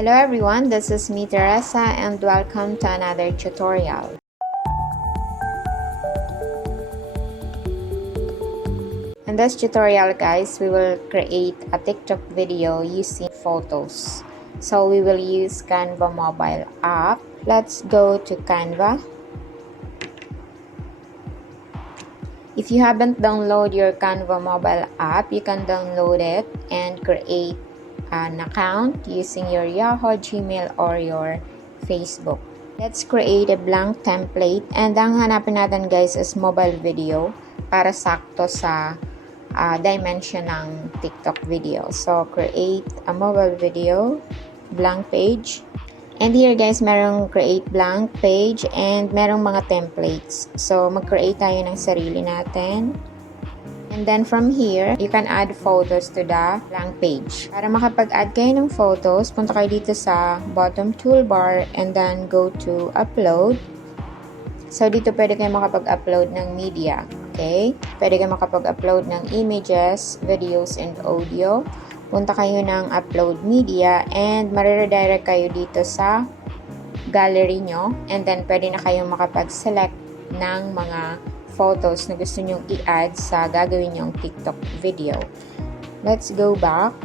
Hello everyone, this is me Teresa and welcome to another tutorial. In this tutorial guys, we will create a TikTok video using photos. So we will use Canva mobile app. Let's go to Canva. If you haven't downloaded your Canva mobile app, you can download it and create an account using your Yahoo, Gmail, or your Facebook. Let's create a blank template and ang hanapin natin guys is mobile video para sakto sa dimension ng TikTok video. So, create a mobile video, blank page. And here guys, merong create blank page and merong mga templates. So, mag-create tayo ng sarili natin. And then from here, you can add photos to the blank page. Para makapag-add kayo ng photos, punta kayo dito sa bottom toolbar and then go to upload. So, dito pwede kayo makapag-upload ng media. Okay? Pwede kayo makapag-upload ng images, videos, and audio. Punta kayo ng upload media and mariredirect kayo dito sa gallery nyo. And then, pwede na kayong makapag-select ng mga photos na gusto nyong i-add sa gagawin nyong TikTok video. Let's go back.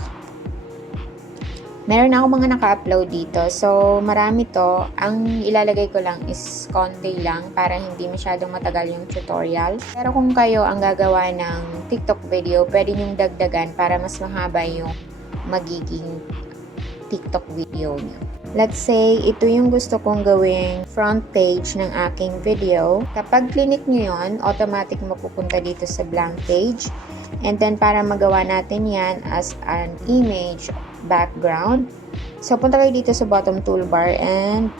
Meron ako mga naka-upload dito. So, marami to. Ang ilalagay ko lang is konti lang para hindi masyadong matagal yung tutorial. Pero kung kayo ang gagawa ng TikTok video, pwede nyong dagdagan para mas mahaba yung magiging TikTok video nyo. Let's say, ito yung gusto kong gawing front page ng aking video. Kapag clinic nyo yun, automatic mapupunta dito sa blank page. And then, para magawa natin yan as an image background. So, punta kayo dito sa bottom toolbar and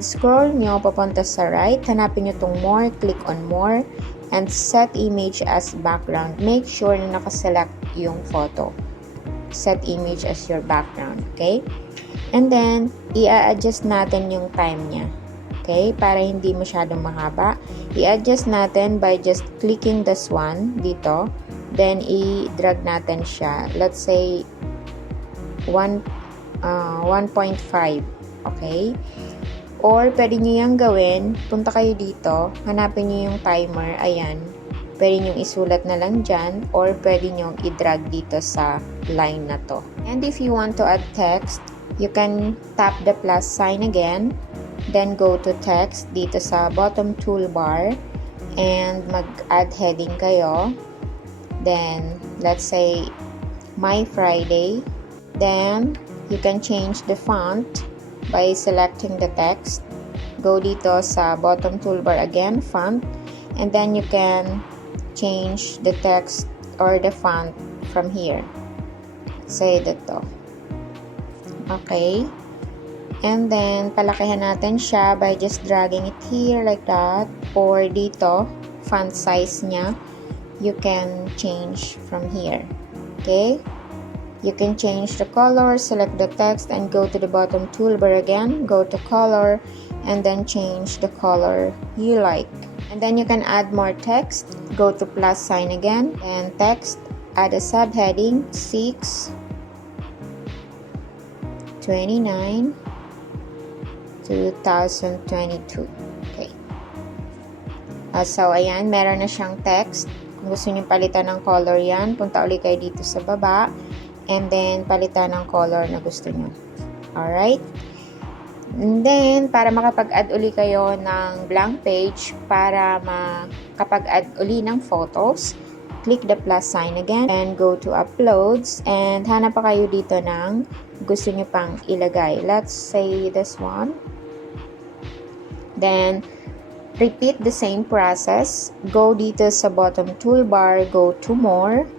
scroll nyo papunta sa right. Hanapin nyo itong more, click on more, and set image as background. Make sure na nakaselect yung photo. Set image as your background. Okay? And then, i-adjust natin yung time niya. Okay? Para hindi masyadong mahaba. I-adjust natin by just clicking this one dito. Then, i-drag natin siya. Let's say, 1.5. Okay? Or, pwede nyo yung gawin. Punta kayo dito. Hanapin nyo yung timer. Ayan. Pwede nyo isulat na lang dyan. Or, pwede nyo i-drag dito sa line na to. And if you want to add text, you can tap the plus sign again. Then, go to text dito sa bottom toolbar. And, mag-add heading kayo. Then, let's say, My Friday. Then, you can change the font by selecting the text. Go dito sa bottom toolbar again, font. And then, you can change the text or the font from here. Say dito. Okay. And then, palakihan natin siya by just dragging it here like that. Or dito, font size niya, you can change from here. Okay? You can change the color, select the text, and go to the bottom toolbar again. Go to color, and then change the color you like. And then you can add more text. Go to plus sign again, and text. Add a subheading, 6/29/2022. Okay. So, ayan, meron na siyang text. Kung gusto niyo palitan ng color yan, punta ulit kayo dito sa baba. And then, palitan ng color na gusto nyo. Alright? And then, para makapag-add uli kayo ng blank page, para makapag-add uli ng photos, click the plus sign again, and go to uploads, and hanap pa kayo dito ng gusto nyo pang ilagay. Let's say this one. Then, repeat the same process. Go dito sa bottom toolbar, go to more,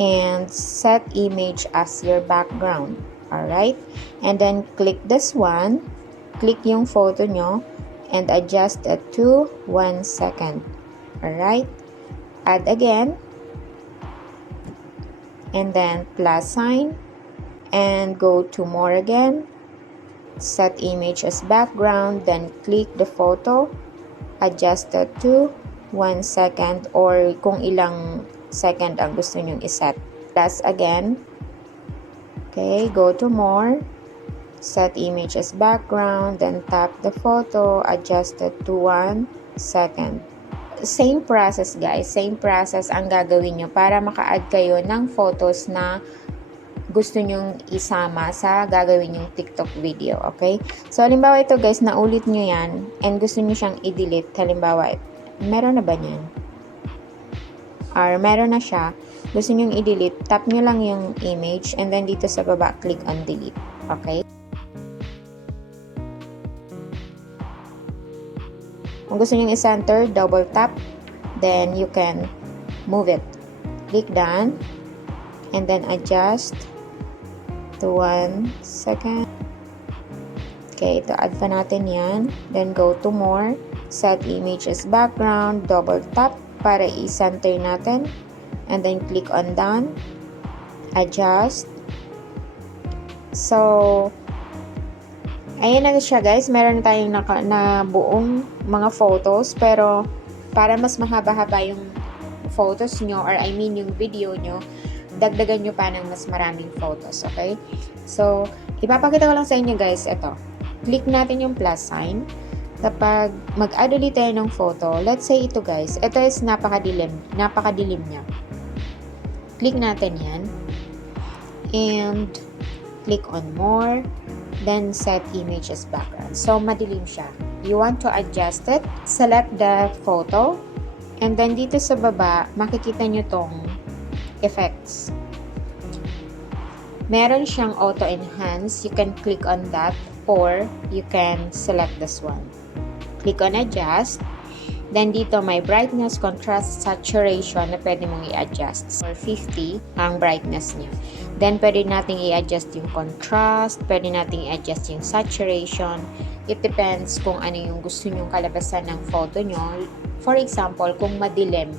and set image as your background. Alright? And then, click this one. Click yung photo nyo and adjust it to 1 second. Alright? Add again. And then, plus sign. And go to more again. Set image as background. Then, click the photo. Adjust it to 1 second or kung ilang second ang gusto nyong iset. Plus again. Okay, go to more. set image as background, then tap the photo, adjust it to 1 second. Same process guys, same process ang gagawin nyo para maka-add kayo ng photos na gusto nyong isama sa gagawin yung TikTok video, okay? So, halimbawa ito guys, naulit nyo yan and gusto nyo siyang i-delete. Halimbawa, meron na ba niyan? Or meron na siya, gusto nyo i-delete, tap nyo lang yung image and then dito sa baba, click on delete, okay? Kung gusto nyo i-center, double tap, then you can move it. Click done, and then adjust to 1 second. Okay, ito add pa natin yan. Then go to more, set image as background, double tap para i-center natin, and then click on done, adjust. So, ayan na siya guys, meron tayong na buong mga photos, pero para mas mahaba-haba yung photos nyo, or I mean yung video nyo, dagdagan nyo pa ng mas maraming photos, okay? So, ipapakita ko lang sa inyo guys, ito. Click natin yung plus sign. Kapag mag-add ulit tayo ng photo, let's say ito guys, ito is napakadilim niya. Click natin yan. And, click on more. Then, set image as background. So, madilim siya. You want to adjust it. Select the photo. And then, dito sa baba, makikita nyo tong effects. Meron siyang auto-enhance. You can click on that or you can select this one. Click on adjust. Then, dito may brightness, contrast, saturation na pwede mong i-adjust. For 50 ang brightness niya. Then, pwede nating i-adjust yung contrast, pwede nating i-adjust yung saturation. It depends kung ano yung gusto nyong kalabasan ng photo nyo. For example, kung madilim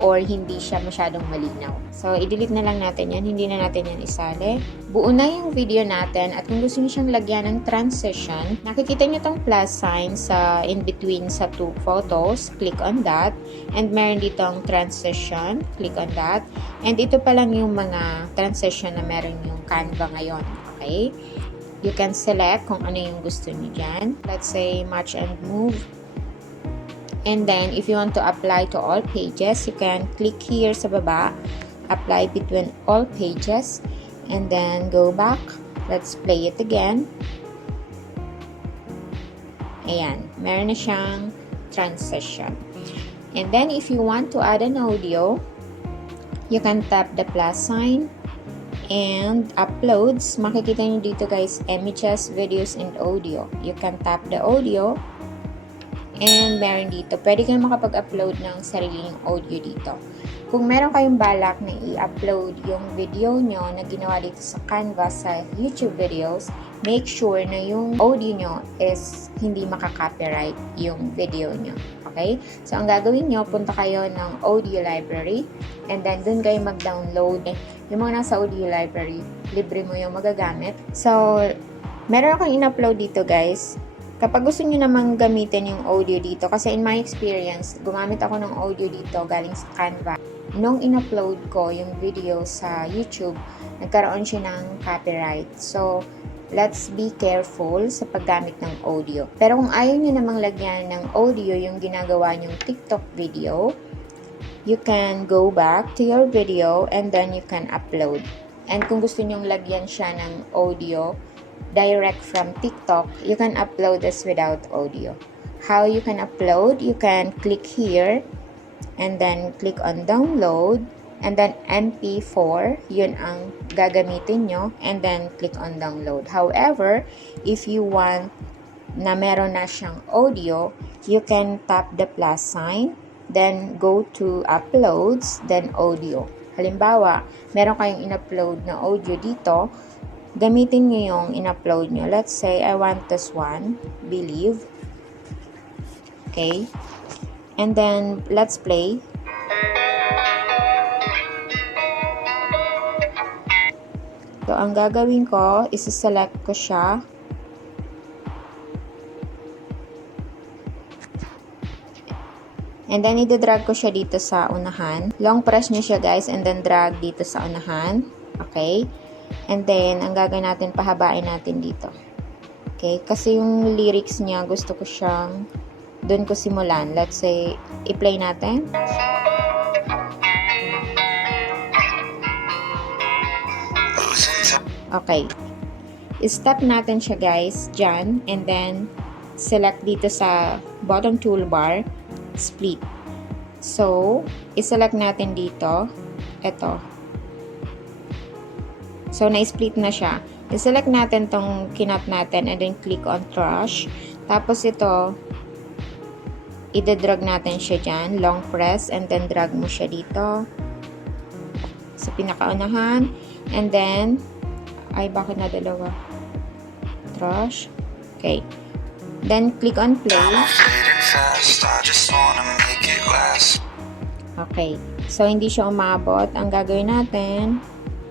or hindi siya masyadong malinaw. So, i-delete na lang natin yan. Hindi na natin yan isali. Buo na yung video natin at kung gusto nyo siyang lagyan ng transition, nakikita nyo tong plus sign sa in-between sa two photos. Click on that. And meron dito ang transition. Click on that. And ito pa lang yung mga transition na meron yung Canva ngayon. Okay? You can select kung ano yung gusto nyo dyan. Let's say, match and move. And then, if you want to apply to all pages, you can click here sa baba, apply between all pages, and then go back. Let's play it again. Ayan, meron na siyang transition. And then, if you want to add an audio, you can tap the plus sign and uploads. Makikita nyo dito guys, images, videos, and audio. You can tap the audio. And meron dito, pwede kayong makapag-upload ng sariling audio dito. Kung meron kayong balak na i-upload yung video nyo na ginawa dito sa Canva sa YouTube videos, make sure na yung audio nyo is hindi maka-copyright yung video nyo. Okay? So, ang gagawin nyo, punta kayo ng audio library and then dun kayo mag-download. Yung mga nasa audio library, libre mo yung magagamit. So, meron akong in-upload dito guys. Kapag gusto nyo namang gamitin yung audio dito, kasi in my experience, gumamit ako ng audio dito galing sa Canva. Nung in-upload ko yung video sa YouTube, nagkaroon siya ng copyright. So, let's be careful sa paggamit ng audio. Pero kung ayaw nyo namang lagyan ng audio yung ginagawa nyong TikTok video, you can go back to your video and then you can upload. And kung gusto nyong lagyan siya ng audio, direct from TikTok, you can upload this without audio. How you can upload? You can click here and then click on download and then MP4, yun ang gagamitin nyo and then click on download. However, if you want na meron na siyang audio, you can tap the plus sign, then go to uploads, then audio. Halimbawa, meron kayong in-upload na audio dito, gamitin nyo yung in-upload nyo. Let's say, I want this one, believe. Okay. And then, let's play. So, ang gagawin ko, isi-select ko siya. And then, i-drag ko siya dito sa unahan. Long press nyo siya, guys, and then drag dito sa unahan. Okay. And then, ang gagawin natin, pahabain natin dito. Okay, kasi yung lyrics niya, gusto ko siyang doon ko simulan. Let's say, i-play natin. Okay. I-step natin siya guys, dyan. And then, select dito sa bottom toolbar, split. So, i-select natin dito. Ito. So, na-split na siya. I-select natin tong kinap natin and then click on Trash. Tapos ito, i-drag natin siya dyan. Long press and then drag mo siya dito. Sa pinakaunahan. And then, ay bakit na dalawa? Trash. Okay. Then, click on play. Okay. So, hindi siya umabot. Ang gagawin natin,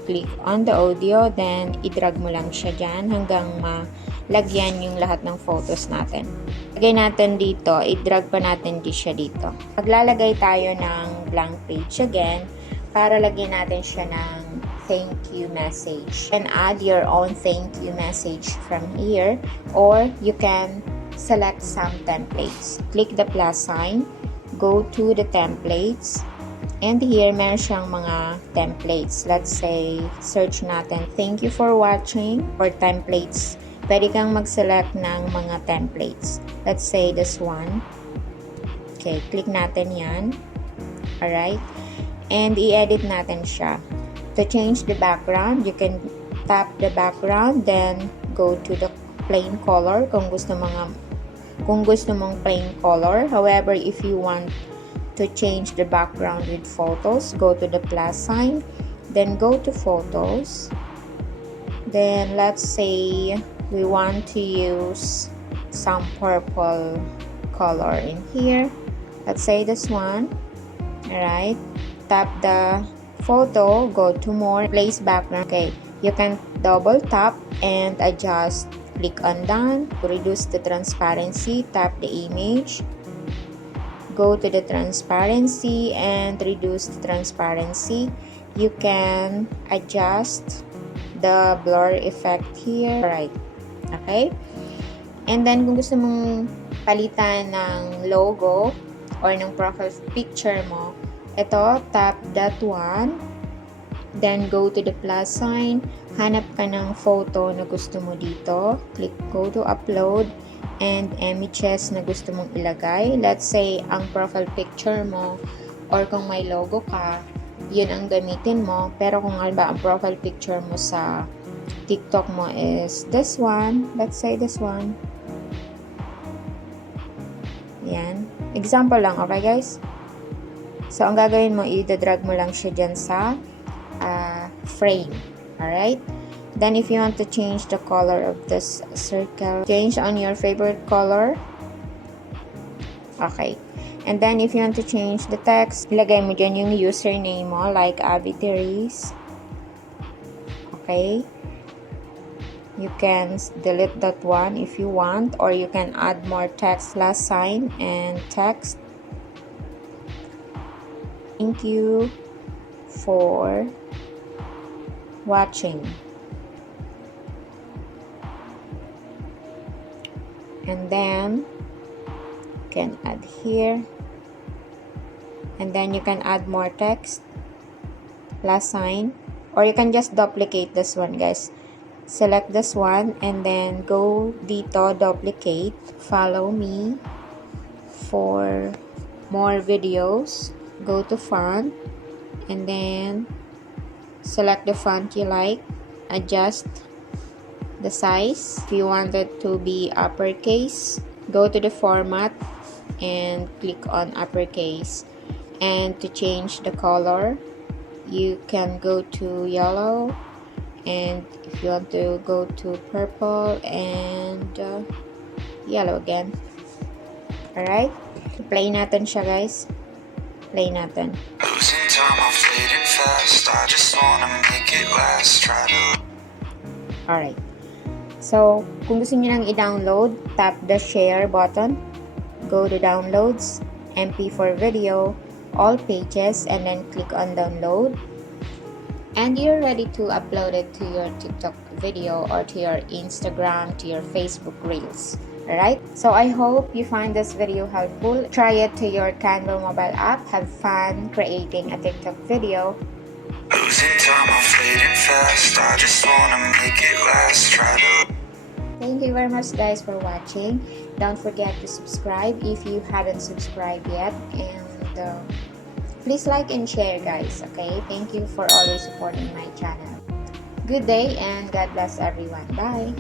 click on the audio, then i-drag mo lang siya dyan hanggang malagyan yung lahat ng photos natin. Lagay natin dito, i-drag pa natin siya dito. Maglalagay tayo ng blank page again para lagyan natin siya ng thank you message. You can add your own thank you message from here, or you can select some templates. Click the plus sign, go to the templates, and here meron siyang mga templates. Let's say, search natin thank you for watching, or templates. Pwede kang mag-select ng mga templates. Let's say this one. Okay, click natin yan. Alright. And i-edit natin siya. To change the background, you can tap the background, then go to the plain color kung gusto mong plain color. However, if you want to change the background with photos, go to the plus sign, then go to photos. Then let's say we want to use some purple color in here. Let's say this one. Alright. Tap the photo, go to more, place background. Okay, you can double tap and adjust. Click on done to reduce the transparency. Tap the image, go to the transparency and reduce the transparency. You can adjust the blur effect here. Right. Okay, and then kung gusto mong palitan ng logo or ng profile picture mo, ito, tap that one, then go to the plus sign, hanap ka ng photo na gusto mo dito, click go to upload, and images na gusto mong ilagay. Let's say, ang profile picture mo, or kung may logo ka, yun ang gamitin mo. Pero kung alba ang profile picture mo sa TikTok mo is this one, let's say this one. Yan. Example lang, okay guys? So, ang gagawin mo, i-drag mo lang siya dyan sa frame. Alright? Then, if you want to change the color of this circle, change on your favorite color. Okay. And then, if you want to change the text, ilagay mo dyan yung username mo, like Avitheres. Okay? You can delete that one if you want, or you can add more text, plus sign, and text. Thank you for watching. And then you can add here. And then you can add more text, plus sign, or you can just duplicate this one, guys. Select this one and then go dito, duplicate. Follow me for more videos. Go to font and then select the font you like, adjust the size. If you want it to be uppercase, go to the format and click on uppercase. And to change the color, you can go to yellow, and if you want to go to purple and yellow again. Alright, play natin siya guys. Play natin. Alright. So, kung gusto niyo nang i-download, tap the share button. Go to downloads, MP4 video, all pages, and then click on download. And you're ready to upload it to your TikTok video or to your Instagram, to your Facebook Reels. Alright? So I hope you find this video helpful. Try it to your Canva mobile app. Have fun creating a TikTok video. Losing time, I'm fading fast. I just wanna make it last. Thank you very much guys for watching. Don't forget to subscribe if you haven't subscribed yet, and please like and share guys. Okay, thank you for always supporting my channel. Good day and God bless everyone. Bye.